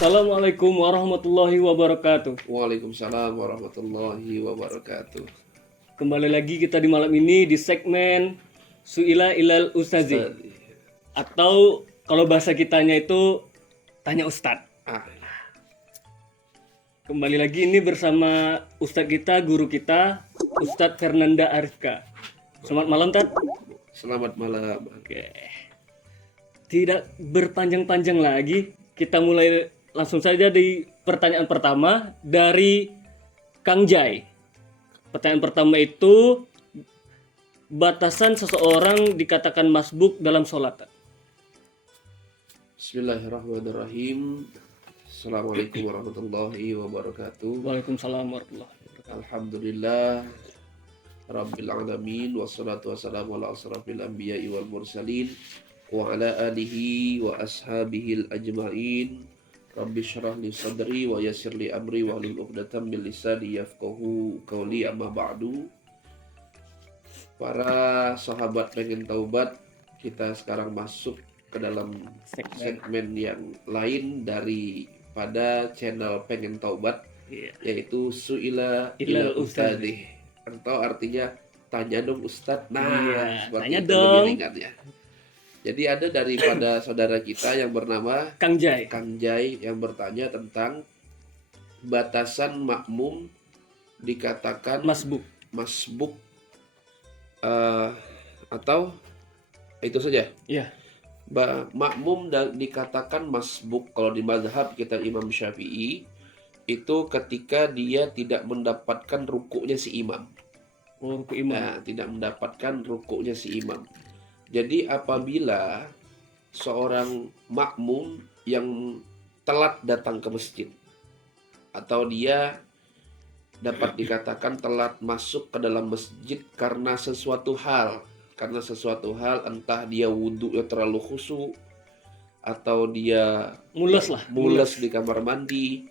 Assalamualaikum warahmatullahi wabarakatuh. Waalaikumsalam warahmatullahi wabarakatuh. Kembali lagi kita di malam ini di segmen Su'ila Ilal Ustazi, Ustaz. atau kalau bahasa kitanya itu Tanya Ustadz. Ah, Kembali lagi ini bersama Ustadz kita, guru kita, Ustadz Fernanda Arifka. Selamat malam, Tat. selamat malam. Oke. Tidak berpanjang-panjang lagi, kita mulai langsung saja di pertanyaan pertama dari Kang Jai. Pertanyaan pertama itu, batasan seseorang dikatakan masbuk dalam sholat. Bismillahirrahmanirrahim. Assalamualaikum warahmatullahi wabarakatuh. Waalaikumsalam warahmatullahi wabarakatuh. Alhamdulillah Rabbil alamin. Wassalatu wassalamu ala asrafil anbiya'i wal mursalin wa ala alihi wa ashabihil ajma'in. Rabbi syrah li sadri wa yassir li amri wa hlul 'uqdatam min lisani yafqahu qawli, amma ba'du. Para sahabat pengen taubat, kita sekarang masuk ke dalam segmen yang lain daripada channel pengen taubat, Iya. yaitu Su'ila Ilal Ilal Ustadzi, atau artinya tanya dong Ustadz. Iya, seperti tanya itu dong. lebih ringan ya. Jadi ada daripada saudara kita yang bernama Kang Jai. Kang Jai yang bertanya tentang batasan makmum dikatakan Masbuk. masbuk, atau itu saja. Iya. Makmum dikatakan masbuk kalau di mazhab kita Imam Syafi'i itu ketika dia tidak mendapatkan rukuknya si imam. Oh, ruku imam. Nah, tidak mendapatkan rukuknya si imam. Jadi apabila seorang makmum yang telat datang ke masjid, atau dia dapat dikatakan telat masuk ke dalam masjid karena sesuatu hal, entah dia wudhunya terlalu khusyuk, atau dia mules di kamar mandi.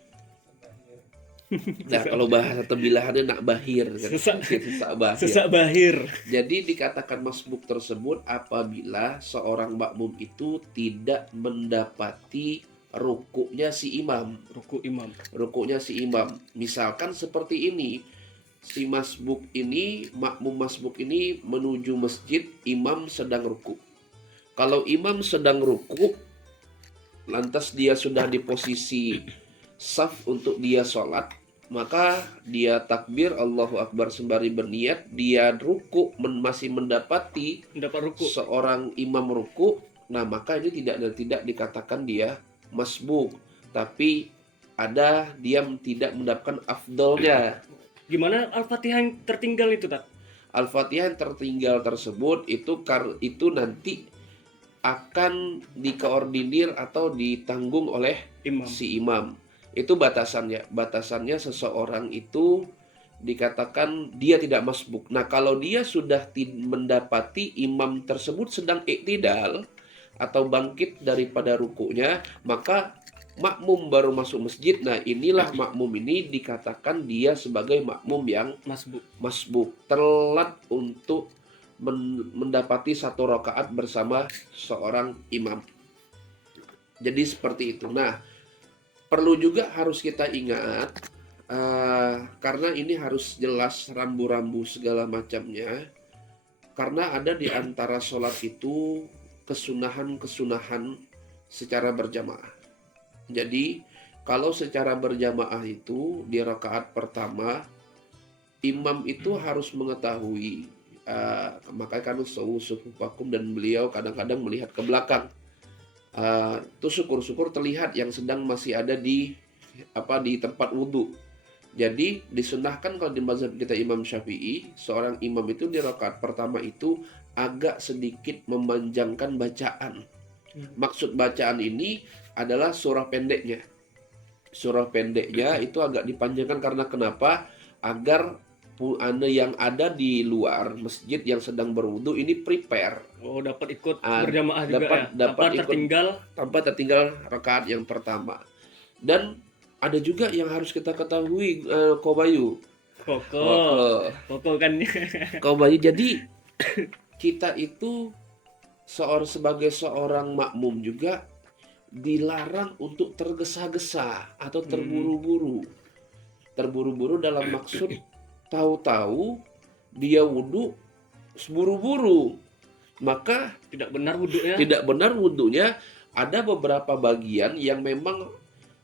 Nah, kalau bahasa tembilahannya nak bahir, Sesak bahir. Jadi dikatakan masbuk tersebut apabila seorang makmum itu tidak mendapati rukuknya si imam. Rukuknya si imam. Misalkan seperti ini, si makmum masbuk ini menuju masjid, imam sedang rukuk. Kalau imam sedang rukuk, lantas dia sudah di posisi saf untuk dia sholat, maka dia takbir Allahu Akbar sembari berniat, dia rukuk masih mendapat rukuk seorang imam rukuk, nah maka ini tidak dikatakan dia masbuk, tapi dia tidak mendapatkan afdolnya. Gimana Al-Fatihah yang tertinggal itu, Tat? Al-Fatihah yang tertinggal tersebut itu nanti akan dikoordinir atau ditanggung oleh si imam. Itu batasannya seseorang itu dikatakan dia tidak masbuk. Nah, kalau dia sudah mendapati imam tersebut sedang iktidal atau bangkit daripada rukuknya, maka makmum baru masuk masjid. Nah, inilah makmum ini dikatakan dia sebagai makmum yang masbuk, telat untuk mendapati satu rakaat bersama seorang imam. Jadi seperti itu. Nah, perlu juga harus kita ingat, karena ini harus jelas rambu-rambu segala macamnya, karena ada di antara sholat itu kesunahan secara berjamaah. Jadi kalau secara berjamaah itu di rakaat pertama, imam itu harus mengetahui, makanya kan sufufakum, dan beliau kadang-kadang melihat ke belakang. Itu syukur-syukur terlihat yang sedang masih ada di tempat wudhu. Jadi disunahkan kalau di mazhab kita Imam Syafi'i, seorang imam itu di rakaat pertama itu agak sedikit memanjangkan bacaan. Maksud bacaan ini adalah surah pendeknya. Surah pendeknya itu agak dipanjangkan karena kenapa? Agar yang ada di luar masjid yang sedang berwudu ini prepare. Oh, dapat ikut berjamaah juga tanpa tertinggal rakaat yang pertama. Dan ada juga yang harus kita ketahui, Kobayu. Koko kan. Kobayu, jadi kita itu sebagai seorang makmum juga dilarang untuk tergesa-gesa atau terburu-buru. Terburu-buru dalam maksud tahu-tahu dia wudhu buru-buru, maka Tidak benar wudhunya. tidak benar wudhunya. Ada beberapa bagian yang memang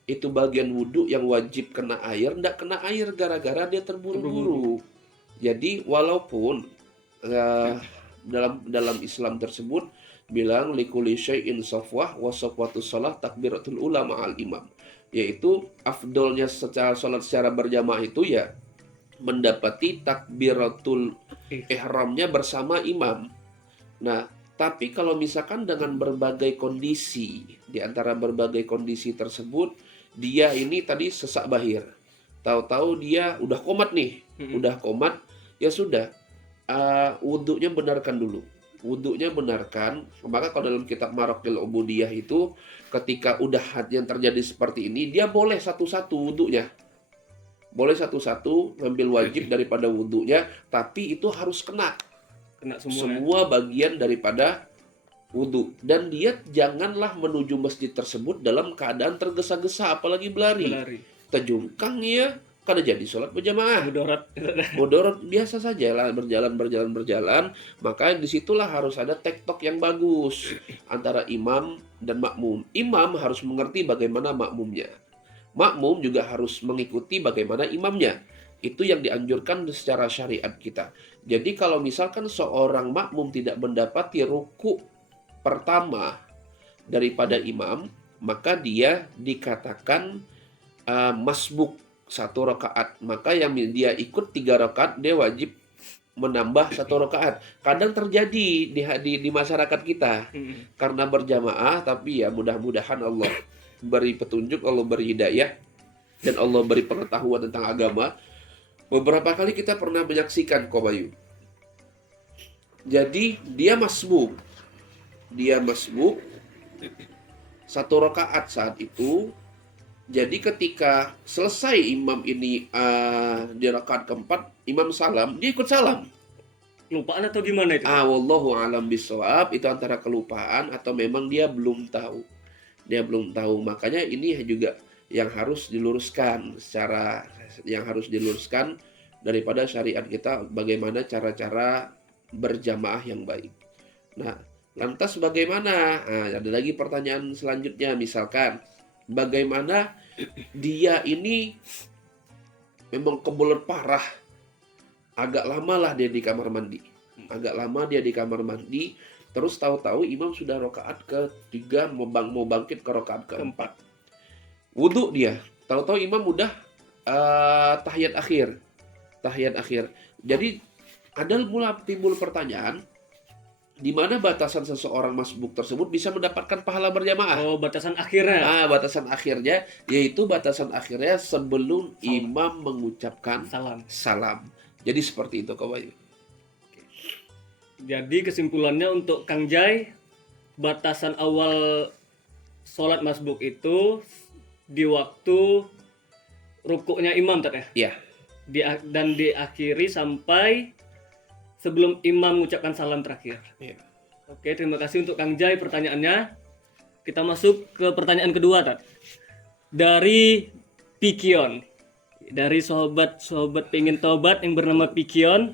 itu bagian wudhu yang wajib kena air, ndak kena air gara-gara dia terburu-buru. Jadi walaupun dalam Islam tersebut bilang likulli syai'in safwah wa safwatus shalah takbiratul ula ma'al imam, yaitu afdolnya secara salat secara berjamaah itu ya mendapati takbiratul ihramnya bersama imam. Nah, tapi kalau misalkan dengan berbagai kondisi, di antara berbagai kondisi tersebut dia ini tadi sesak bahir, tahu-tahu dia udah komat nih, udah komat, ya sudah, wudhunya benarkan dulu. Wudhunya benarkan. Maka kalau dalam kitab Maraqil Ubudiyah itu, ketika udah yang terjadi seperti ini, dia boleh satu-satu wudhunya. Boleh satu-satu ngambil wajib daripada wudhunya, tapi itu harus kena semua bagian daripada wudhu. Dan dia janganlah menuju masjid tersebut dalam keadaan tergesa-gesa, apalagi berlari. Terjungkang ya, kada jadi sholat berjamaah. Mudarat biasa saja lah, berjalan. Maka disitulah harus ada tektok yang bagus antara imam dan makmum. Imam harus mengerti bagaimana makmumnya. Makmum juga harus mengikuti bagaimana imamnya. Itu yang dianjurkan secara syariat kita. Jadi kalau misalkan seorang makmum tidak mendapati ruku pertama daripada imam, maka dia dikatakan masbuk 1 rakaat. Maka yang dia ikut 3 rakaat, dia wajib menambah 1 rakaat. Kadang terjadi di masyarakat kita karena berjamaah, tapi ya mudah-mudahan Allah beri petunjuk, Allah beri hidayah, dan Allah beri pengetahuan tentang agama. Beberapa kali kita pernah menyaksikan Kobayu. Jadi dia masbuk 1 rakaat saat itu. Jadi ketika selesai imam ini di rakaat keempat, imam salam, dia ikut salam. Kelupaan atau gimana itu? Wallahu alam bisawab, itu antara kelupaan atau memang dia belum tahu. Makanya ini juga yang harus diluruskan daripada syariat kita, bagaimana cara-cara berjamaah yang baik. Nah, lantas bagaimana? Ada lagi pertanyaan selanjutnya, misalkan bagaimana dia ini memang kebelet parah, agak lama lah dia di kamar mandi, terus tahu-tahu imam sudah rakaat ke-3 mau bangkit ke rakaat ke-4. Wudhu dia, tahu-tahu imam udah tahiyat akhir. Jadi ada timbul pertanyaan, di mana batasan seseorang masbuk tersebut bisa mendapatkan pahala berjamaah. Batasan akhirnya. Batasan akhirnya yaitu sebelum imam mengucapkan salam. Jadi seperti itu, Kak Bayu. Jadi kesimpulannya untuk Kang Jai, batasan awal sholat masbuk itu di waktu rukuknya imam tadi ya? Iya. Dan diakhiri sampai sebelum imam mengucapkan salam terakhir. Iya. Oke, terima kasih untuk Kang Jai pertanyaannya. Kita masuk ke pertanyaan kedua, Tat. Dari Pikion. Dari sahabat pengen tobat yang bernama Pikion.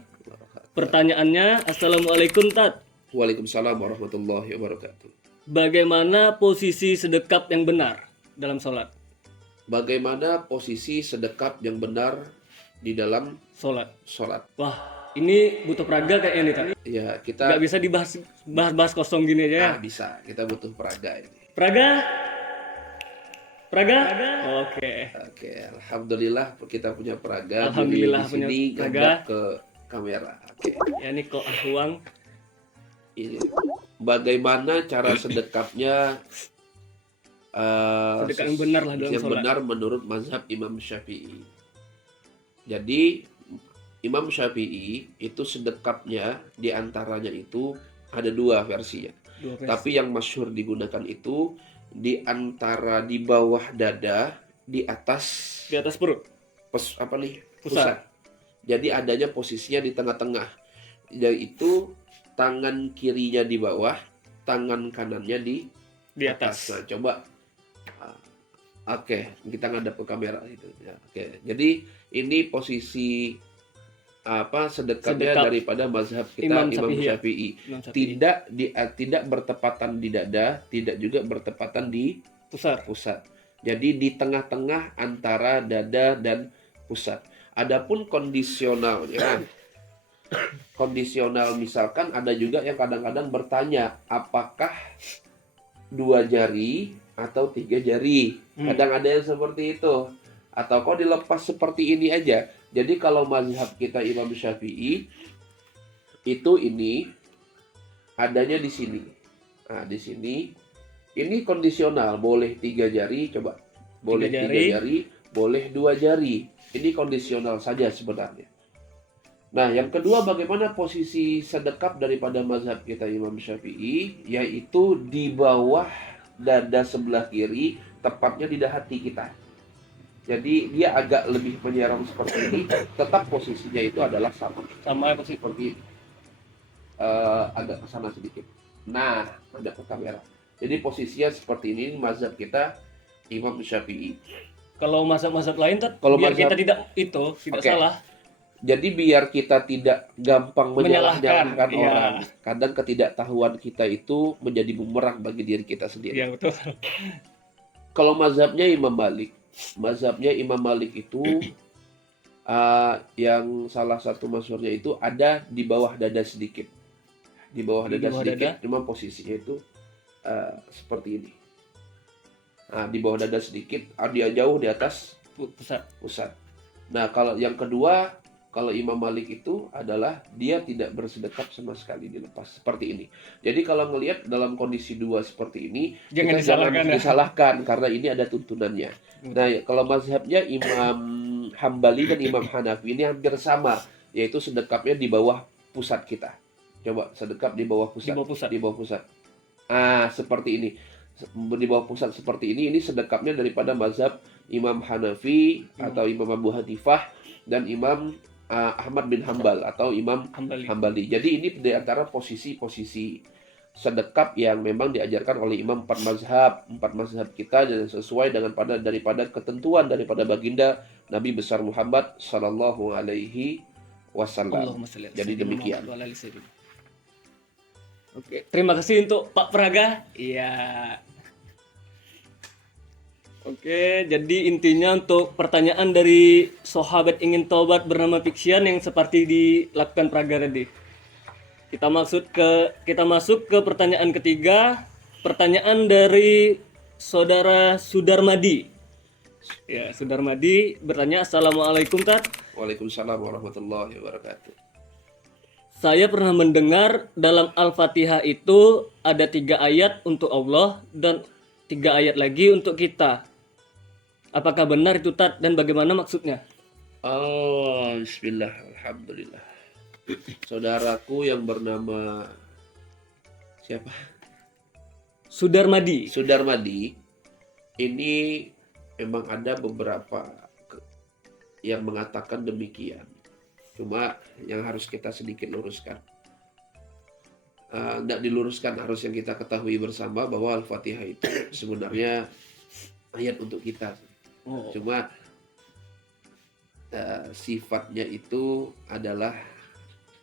Pertanyaannya, Assalamualaikum, Tat. Waalaikumsalam warahmatullahi wabarakatuh. Bagaimana posisi sedekap yang benar dalam sholat? Bagaimana posisi sedekap yang benar di dalam sholat? Wah, ini butuh peraga kayaknya nih, Tat. Ya, kita nggak bisa dibahas kosong gini aja ya. Bisa, kita butuh peraga ini. Peraga? Oke, alhamdulillah kita punya peraga. Alhamdulillah di sini punya peraga ke kamera. Oke. Ya ini kok Ahwang. Ini bagaimana cara sedekapnya? Sedekap yang benar lah dalam yang sholat. benar menurut mazhab Imam Syafi'i. Jadi Imam Syafi'i itu sedekapnya diantaranya itu ada 2 versinya. Tapi yang masyhur digunakan itu di antara di bawah dada, di atas perut. Pusat. Jadi adanya posisinya di tengah-tengah. Yaitu tangan kirinya di bawah, tangan kanannya di atas. Nah, coba Oke, kita ngadap ke kamera itu. Ya, oke. Jadi ini posisi sedekapnya Sedekap daripada mazhab kita Imam Imam Syafi'i ya. Syafi'i. Imam Syafi'i. Tidak bertepatan di dada, tidak juga bertepatan di Pusat. pusat. Jadi di tengah-tengah antara dada dan pusat. Adapun kondisionalnya, kondisional misalkan ada juga yang kadang-kadang bertanya, apakah 2 jari atau 3 jari? Kadang ada yang seperti itu. Atau kok dilepas seperti ini aja. Jadi kalau mazhab kita Imam Syafi'i itu ini adanya di sini. Nah, di sini ini kondisional, boleh 3 jari, coba. Boleh 3 jari, boleh 2 jari. Ini kondisional saja sebenarnya. Nah, yang kedua, bagaimana posisi sedekap daripada mazhab kita Imam Syafi'i, yaitu di bawah dada sebelah kiri, tepatnya di dahi hati kita. Jadi dia agak lebih menyerang seperti ini, tetap posisinya itu adalah sama seperti ini. Agak ke sana sedikit. Nah, ada ke kamera. Jadi posisinya seperti ini mazhab kita Imam Syafi'i. Kalau mazhab-mazhab lain tuh, Kalau biar mazhab- kita tidak salah. Jadi biar kita tidak gampang menyalahkan Menyalahkan, iya. orang. Kadang ketidaktahuan kita itu menjadi bumerang bagi diri kita sendiri. Iya betul. Kalau mazhabnya Imam Malik itu yang salah satu masyhurnya itu ada di bawah dada sedikit. Di bawah dada sedikit, cuma posisinya itu seperti ini. Nah, di bawah dada sedikit, dia jauh di atas pusat. Nah, kalau yang kedua, kalau Imam Malik itu adalah dia tidak bersedekap sama sekali, dilepas seperti ini. Jadi kalau ngelihat dalam kondisi dua seperti ini, Jangan disalahkan karena ini ada tuntunannya. Nah, kalau mazhabnya Imam Hambali dan Imam Hanafi ini hampir sama, yaitu sedekapnya di bawah pusat kita. Coba sedekap di bawah pusat. Di bawah pusat. Seperti ini. Di bawah pusat seperti ini sedekapnya daripada mazhab Imam Hanafi atau Imam Abu Hanifah dan Imam Ahmad bin Hambal atau Imam Hambali. Jadi ini di antara posisi-posisi sedekap yang memang diajarkan oleh Imam empat mazhab kita dan sesuai dengan daripada ketentuan daripada baginda Nabi besar Muhammad Sallallahu Alaihi Wasallam. Jadi demikian. Oke, terima kasih untuk Pak Praga. Iya. Oke, jadi intinya untuk pertanyaan dari sahabat ingin taubat bernama Pixian yang seperti dilakukan Praga tadi. Kita masuk ke pertanyaan ketiga. Pertanyaan dari saudara Sudarmadi. Ya, Sudarmadi bertanya, Assalamualaikum Tat. Waalaikumsalam warahmatullahi wabarakatuh. Saya pernah mendengar dalam Al-Fatihah itu ada 3 ayat untuk Allah dan 3 ayat lagi untuk kita. Apakah benar itu Tat dan bagaimana maksudnya? Oh, bismillah, alhamdulillah. Saudaraku yang bernama siapa? Sudarmadi. Ini memang ada beberapa yang mengatakan demikian. Cuma yang harus kita sedikit luruskan. Tidak diluruskan, harus yang kita ketahui bersama bahwa Al-Fatihah itu sebenarnya ayat untuk kita. Cuma sifatnya itu adalah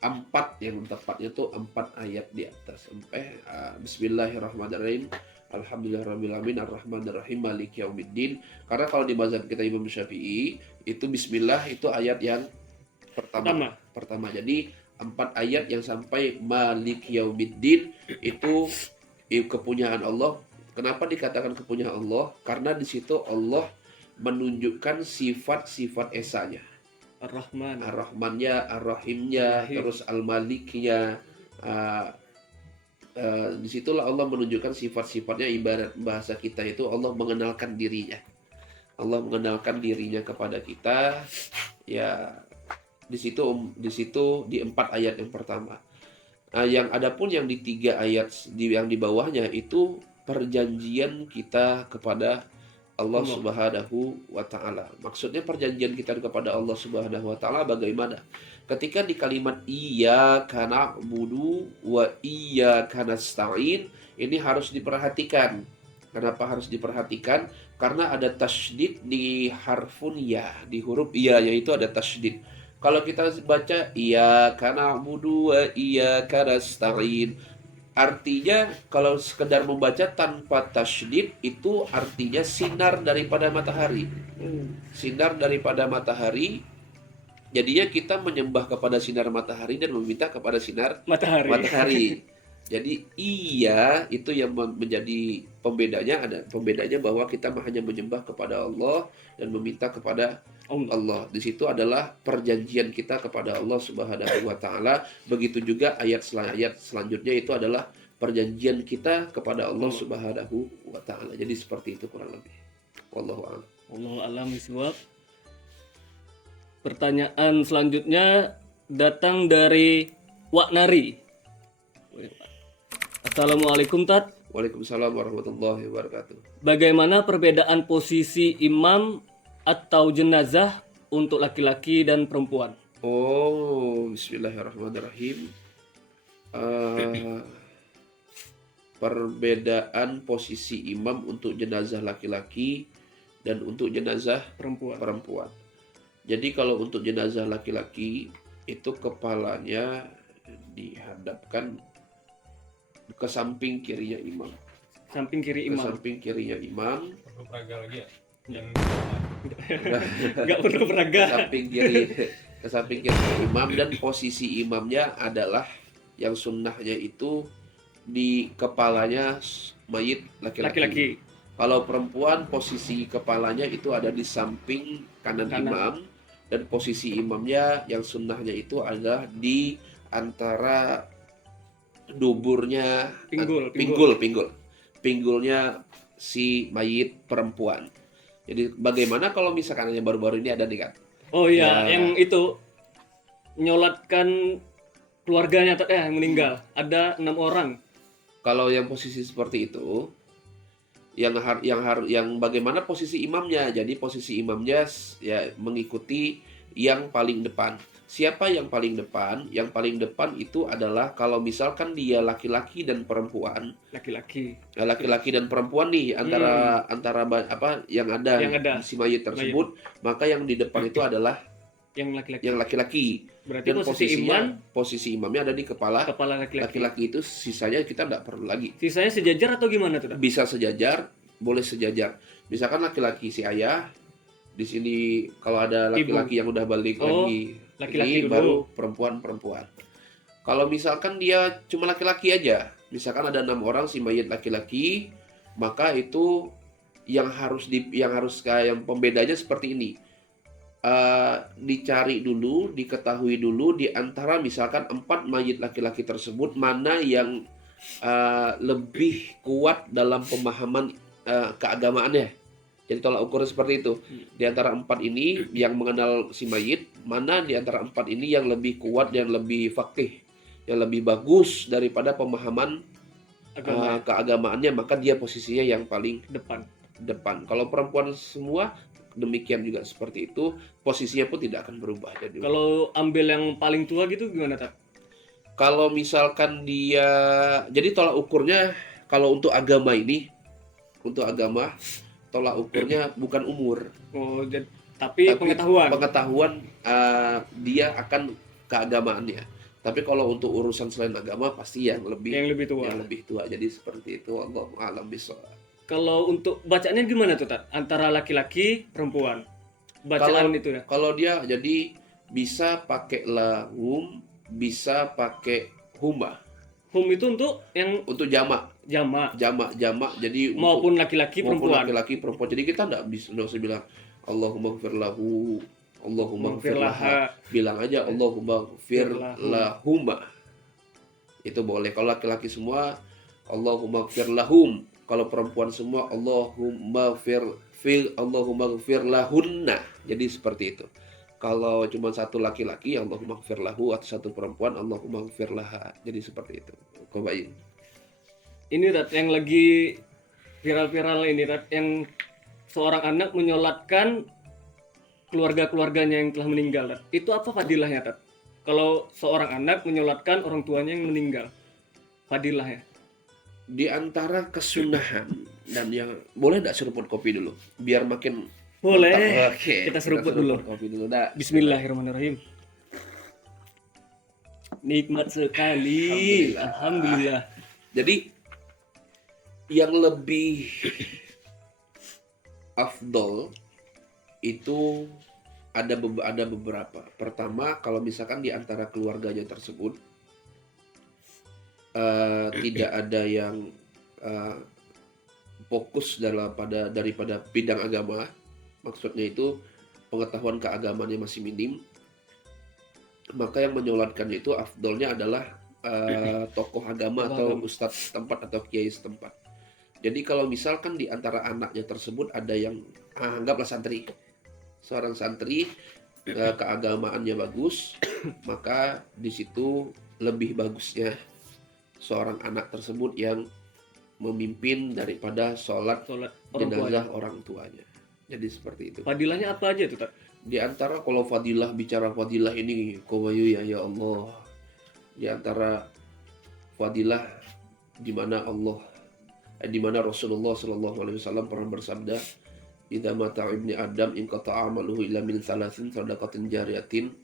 4, yang tepatnya itu 4 ayat di atas sampai Bismillahirrahmanirrahim, Alhamdulillahirrahmanirrahim, Ar-Rahmanirrahim, Maliki Yaumiddin. Karena kalau di mazhab kita Imam Syafi'i itu Bismillah itu ayat yang pertama. Jadi 4 ayat yang sampai Maliki Yaumiddin itu kepunyaan Allah. Kenapa dikatakan kepunyaan Allah? Karena di situ Allah menunjukkan sifat-sifat esanya. Ar-Rahmannya, Ar-Rahimnya, terus Al-Maliknya. Disitulah Allah menunjukkan sifat-sifatnya. Ibarat bahasa kita itu Allah mengenalkan dirinya. Allah mengenalkan dirinya kepada kita. Ya, di situ di 4 ayat yang pertama. Yang adapun yang di 3 ayat yang di bawahnya itu perjanjian kita kepada Allah Subhanahu wa Ta'ala. Maksudnya perjanjian kita kepada Allah Subhanahu wa Ta'ala bagaimana? Ketika di kalimat iyyaka na'budu wa iyyaka nasta'in, ini harus diperhatikan. Kenapa harus diperhatikan? Karena ada tasydid di harfun ya, di huruf ya, yaitu ada tasydid. Kalau kita baca iyyaka na'budu wa iyyaka nasta'in, artinya kalau sekedar membaca tanpa tasydid itu artinya sinar daripada matahari. Sinar daripada matahari. Jadinya kita menyembah kepada sinar matahari dan meminta kepada sinar matahari. Jadi iya itu yang menjadi pembedanya, ada pembedanya bahwa kita hanya menyembah kepada Allah dan meminta kepada Allah. Di situ adalah perjanjian kita kepada Allah Subhanahu wa taala. Begitu juga ayat selanjutnya itu adalah perjanjian kita kepada Allah Subhanahu wa taala. Jadi seperti itu kurang lebih. Wallahu a'lam. Wallahu a'lam bishawab. Pertanyaan selanjutnya datang dari Waknari. Assalamualaikum Tat. Waalaikumsalam warahmatullahi wabarakatuh. Bagaimana perbedaan posisi imam atau jenazah untuk laki-laki dan perempuan? Oh, bismillahirrahmanirrahim. Perbedaan posisi imam untuk jenazah laki-laki dan untuk jenazah perempuan. Jadi kalau untuk jenazah laki-laki itu kepalanya dihadapkan ke samping kirinya imam. Samping kiri imam. Ke samping kirinya imam. Perlu peraga lagi ya? Yang Nggak perlu peraga. Ke samping kiri imam, dan posisi imamnya adalah yang sunnahnya itu di kepalanya mayit laki-laki. Kalau perempuan posisi kepalanya itu ada di samping kanan imam, dan posisi imamnya yang sunnahnya itu adalah di antara duburnya pinggulnya si mayit perempuan. Jadi bagaimana kalau misalkan yang baru-baru ini ada nih kan? Oh iya, yang itu nyolatkan keluarganya yang meninggal. Ada 6 orang. Kalau yang posisi seperti itu, yang bagaimana posisi imamnya? Jadi posisi imamnya ya mengikuti yang paling depan. Siapa yang paling depan? Yang paling depan itu adalah kalau misalkan dia laki-laki dan perempuan. Laki-laki Dan perempuan nih antara apa yang ada si mayit tersebut, maka yang di depan itu adalah yang laki-laki. Berarti Dan posisi imamnya ada di kepala laki-laki. Laki-laki itu sisanya kita tidak perlu lagi. Sisanya sejajar atau gimana tuh? Bisa sejajar, boleh sejajar. Misalkan laki-laki si ayah, di sini kalau ada laki-laki yang udah balik lagi, laki-laki ini dulu. baru perempuan. Kalau misalkan dia cuma laki-laki aja, misalkan ada 6 orang si mayit laki-laki, maka itu yang pembedanya seperti ini. Dicari dulu, diketahui dulu di antara misalkan 4 mayit laki-laki tersebut mana yang lebih kuat dalam pemahaman keagamaannya. Jadi tolak ukur seperti itu. Di antara 4 ini yang mengenal si mayit, mana di antara 4 ini yang lebih kuat dan lebih faqih, yang lebih bagus daripada pemahaman keagamaannya, maka dia posisinya yang paling depan. Kalau perempuan semua demikian juga seperti itu, posisinya pun tidak akan berubah. Jadi kalau ambil yang paling tua gitu gimana, Tak? Kalau misalkan dia, jadi tolak ukurnya kalau untuk agama ini, tolak ukurnya bukan umur. Oh, tapi pengetahuan dia akan keagamaannya. Tapi kalau untuk urusan selain agama pasti yang lebih tua. Jadi seperti itu. Wallahu a'lam bishawab. Kalau untuk bacaannya gimana tuh, Tat? Antara laki-laki, perempuan. Bacaan itu ya. Kalau dia jadi bisa pakai lahum, bisa pakai huma. Hum itu untuk jamak. Jadi maupun laki-laki perempuan. Jadi kita enggak usah bilang Allahumma ighfir lahu, Allahumma ighfir laha. Bilang aja Allahumma ighfir lahuma. Itu boleh. Kalau laki-laki semua Allahumma ighfir lahum. Kalau perempuan semua Allahumma ighfir lahunna. Jadi seperti itu. Kalau cuma satu laki-laki Allahumma ighfir lahu, atau satu perempuan Allahumma ighfir laha. Jadi seperti itu. Kebayang. Ini Tat, yang lagi viral-viral ini Tat, yang seorang anak menyolatkan keluarga-keluarganya yang telah meninggal Tat. Itu apa fadilahnya, Tat? Kalau seorang anak menyolatkan orang tuanya yang meninggal, fadilahnya? Di antara kesunahan Dan yang boleh nggak seruput kopi dulu biar makin Boleh. mantap. Oke, Kita seruput dulu. kopi dulu dah. Bismillahirrahmanirrahim. Nikmat sekali. Alhamdulillah. Jadi yang lebih afdol itu ada beberapa. Pertama, kalau misalkan di antara keluarganya tersebut tidak ada yang fokus daripada bidang agama, maksudnya itu pengetahuan keagamannya masih minim, maka yang menyolatkannya itu afdolnya adalah tokoh agama atau ustadz setempat atau kiai setempat. Jadi kalau misalkan di antara anaknya tersebut ada yang anggaplah santri, seorang santri keagamaannya bagus, maka di situ lebih bagusnya seorang anak tersebut yang memimpin daripada sholat jenazah orang tuanya. Jadi seperti itu. Fadilahnya apa aja tuh, Tak? Di antara kalau bicara fadilah ini, Kowayu ya Allah. Di antara fadilah di mana Rasulullah Shallallahu Alaihi Wasallam pernah bersabda, "Idza mata ibni Adam in qata'a amaluhu illa min salasin sadaqatin jariyatin."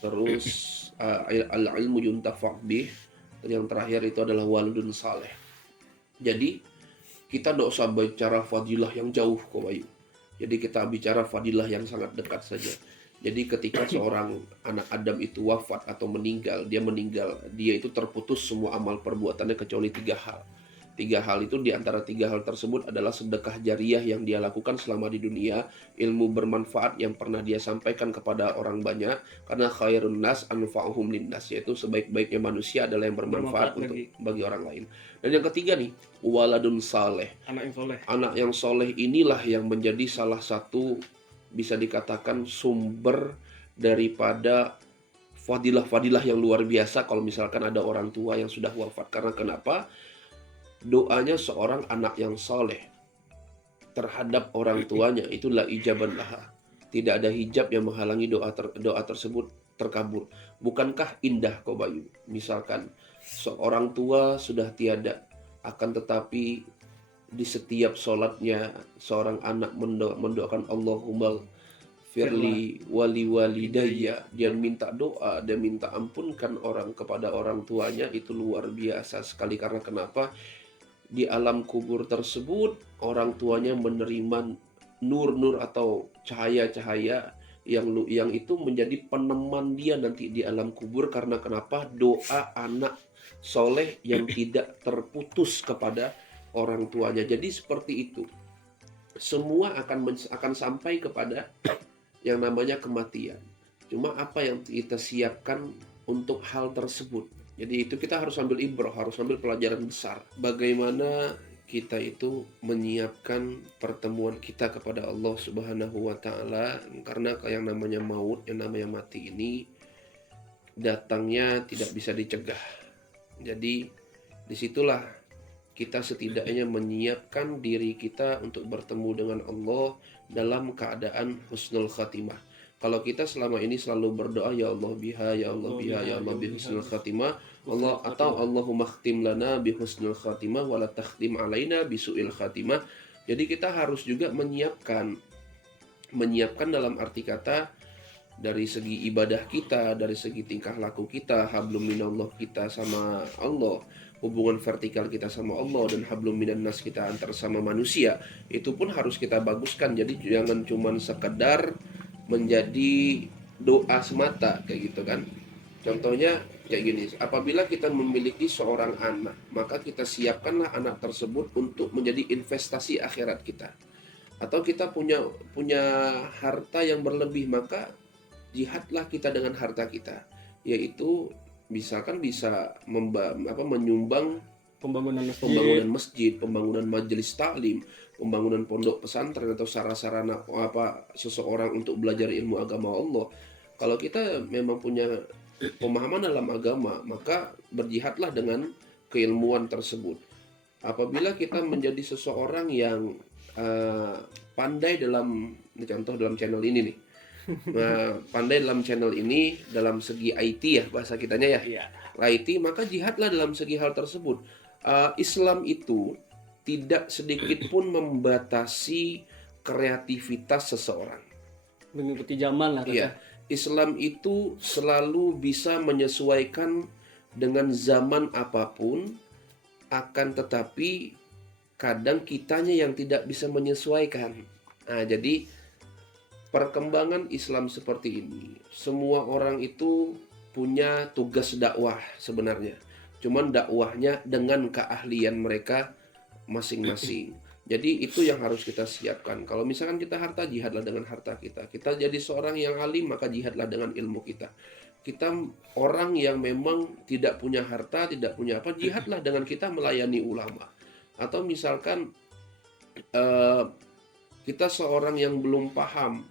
Terus al-ilmu yuntafa' bih. Yang terakhir itu adalah waludun saleh. Jadi kita tidak usah bicara fadilah yang jauh, Kowayu. Jadi kita bicara fadilah yang sangat dekat saja. Jadi ketika seorang anak Adam itu wafat atau meninggal, dia itu terputus semua amal perbuatannya kecuali 3 hal. 3 hal itu, di antara 3 hal tersebut adalah sedekah jariah yang dia lakukan selama di dunia, ilmu bermanfaat yang pernah dia sampaikan kepada orang banyak, karena khairun nas anfa'uhum linnas, yaitu sebaik-baiknya manusia adalah yang bermanfaat bagi orang lain. Dan yang ketiga nih, waladun saleh. Anak yang soleh inilah yang menjadi salah satu, bisa dikatakan, sumber daripada fadilah-fadilah yang luar biasa kalau misalkan ada orang tua yang sudah wafat. Karena kenapa? Doanya seorang anak yang soleh terhadap orang tuanya itulah ijaban laha. Tidak ada hijab yang menghalangi doa tersebut terkabul. Bukankah indah, Kobayu? Misalkan seorang tua sudah tiada, akan tetapi di setiap sholatnya seorang anak mendoakan Allahumma firli wali walidayya, dia minta doa, dia minta ampunkan kepada orang tuanya. Itu luar biasa sekali. Karena kenapa? Di alam kubur tersebut orang tuanya menerima nur-nur atau cahaya-cahaya yang itu menjadi peneman dia nanti di alam kubur. Karena kenapa? Doa anak soleh yang tidak terputus kepada orang tuanya. Jadi seperti itu. Semua akan sampai kepada yang namanya kematian. Cuma apa yang kita siapkan untuk hal tersebut. Jadi itu kita harus ambil ibrah, harus ambil pelajaran besar. Bagaimana kita itu menyiapkan pertemuan kita kepada Allah Subhanahu wa Ta'ala. Karena yang namanya maut, yang namanya mati ini datangnya tidak bisa dicegah. Jadi disitulah kita setidaknya menyiapkan diri kita untuk bertemu dengan Allah dalam keadaan husnul khatimah. Kalau kita selama ini selalu berdoa, ya Allah biha, ya Allah biha, ya Allah bi husnul khatimah, Allah atau Allahumma khtim lana bi husnul khatimah wa la takhtim alaina bi su'il khatimah. Jadi kita harus juga menyiapkan dalam arti kata dari segi ibadah kita, dari segi tingkah laku kita, hablum minallah kita sama Allah, hubungan vertikal kita sama Allah, dan hablum minan nas kita antar sama manusia. Itu pun harus kita baguskan. Jadi jangan cuman sekedar menjadi doa semata kayak gitu kan. Contohnya kayak gini, apabila kita memiliki seorang anak, maka kita siapkanlah anak tersebut untuk menjadi investasi akhirat kita. Atau kita punya harta yang berlebih, maka jihadlah kita dengan harta kita, yaitu misalkan bisa menyumbang pembangunan masjid, pembangunan majelis taklim, pembangunan pondok pesantren, atau sarana-sarana seseorang untuk belajar ilmu agama Allah. Kalau kita memang punya pemahaman dalam agama, maka berjihadlah dengan keilmuan tersebut. Apabila kita menjadi seseorang yang pandai dalam, contoh dalam channel ini nih, pandai dalam channel ini dalam segi IT ya, bahasa kitanya ya, IT, maka jihadlah dalam segi hal tersebut. Islam itu tidak sedikit pun membatasi kreativitas seseorang. Mengikuti zaman lah. Iya, Islam itu selalu bisa menyesuaikan dengan zaman apapun, akan tetapi kadang kitanya yang tidak bisa menyesuaikan. Nah, jadi perkembangan Islam seperti ini, semua orang itu punya tugas dakwah sebenarnya. Cuman dakwahnya dengan keahlian mereka masing-masing. Jadi itu yang harus kita siapkan. Kalau misalkan kita harta, jihadlah dengan harta kita. Kita jadi seorang yang alim, maka jihadlah dengan ilmu kita. Kita orang yang memang tidak punya harta, tidak punya apa, jihadlah dengan kita melayani ulama. Atau misalkan kita seorang yang belum paham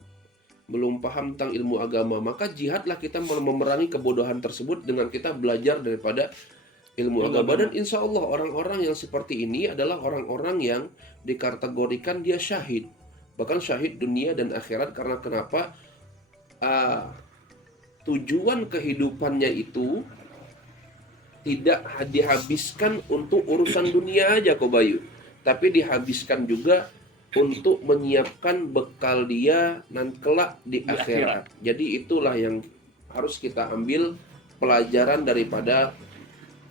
tentang ilmu agama, maka jihadlah kita memerangi kebodohan tersebut dengan kita belajar daripada ilmu agama. Dan insya Allah orang-orang yang seperti ini adalah orang-orang yang dikategorikan dia syahid, bahkan syahid dunia dan akhirat. Karena kenapa? Tujuan kehidupannya itu tidak dihabiskan untuk urusan dunia aja kok Bayu, tapi dihabiskan juga untuk menyiapkan bekal dia nanti kelak di akhirat. Jadi itulah yang harus kita ambil pelajaran daripada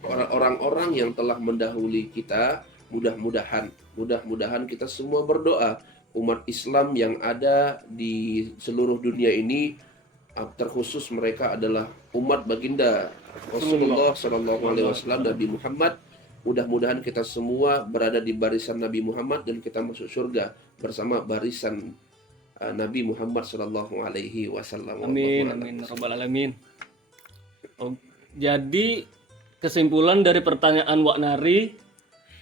orang-orang yang telah mendahului kita. Mudah-mudahan kita semua berdoa umat Islam yang ada di seluruh dunia ini, terkhusus mereka adalah umat baginda Rasulullah SAW, Nabi Muhammad. Mudah-mudahan kita semua berada di barisan Nabi Muhammad dan kita masuk surga bersama barisan Nabi Muhammad SAW. Amin, amin, rabbal alamin. Jadi kesimpulan dari pertanyaan Wak Nari,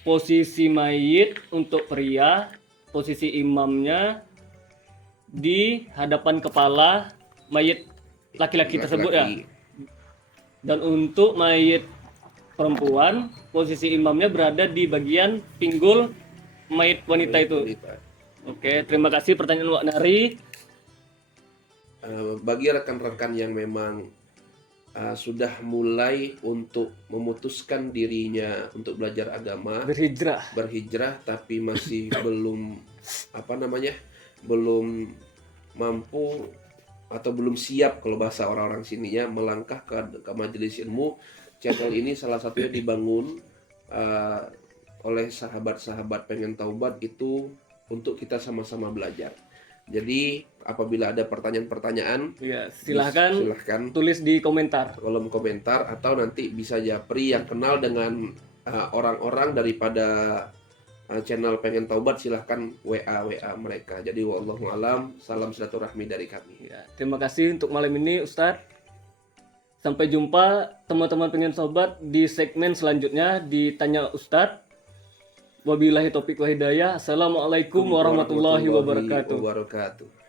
posisi mayit untuk pria, posisi imamnya di hadapan kepala mayit laki-laki tersebut ya. Dan untuk mayit perempuan, posisi imamnya berada di bagian pinggul mayit wanita itu. Oke, terima kasih pertanyaan Wak Nari. Bagi rekan-rekan yang memang sudah mulai untuk memutuskan dirinya untuk belajar agama, berhijrah tapi masih belum belum mampu atau belum siap, kalau bahasa orang-orang sininya, melangkah ke majelis ilmu. Channel ini salah satunya dibangun oleh sahabat-sahabat pengen taubat itu untuk kita sama-sama belajar. Jadi apabila ada pertanyaan-pertanyaan, ya, silahkan tulis di kolom komentar, atau nanti bisa japri yang kenal dengan orang-orang daripada channel pengen taubat, silahkan WA mereka. Jadi wallahu alam, salam silaturahmi dari kami. Ya, terima kasih untuk malam ini Ustadz. Sampai jumpa teman-teman pengen taubat di segmen selanjutnya di Tanya Ustadz. Wabillahi taufiq wa hidayah. Assalamualaikum warahmatullahi wabarakatuh.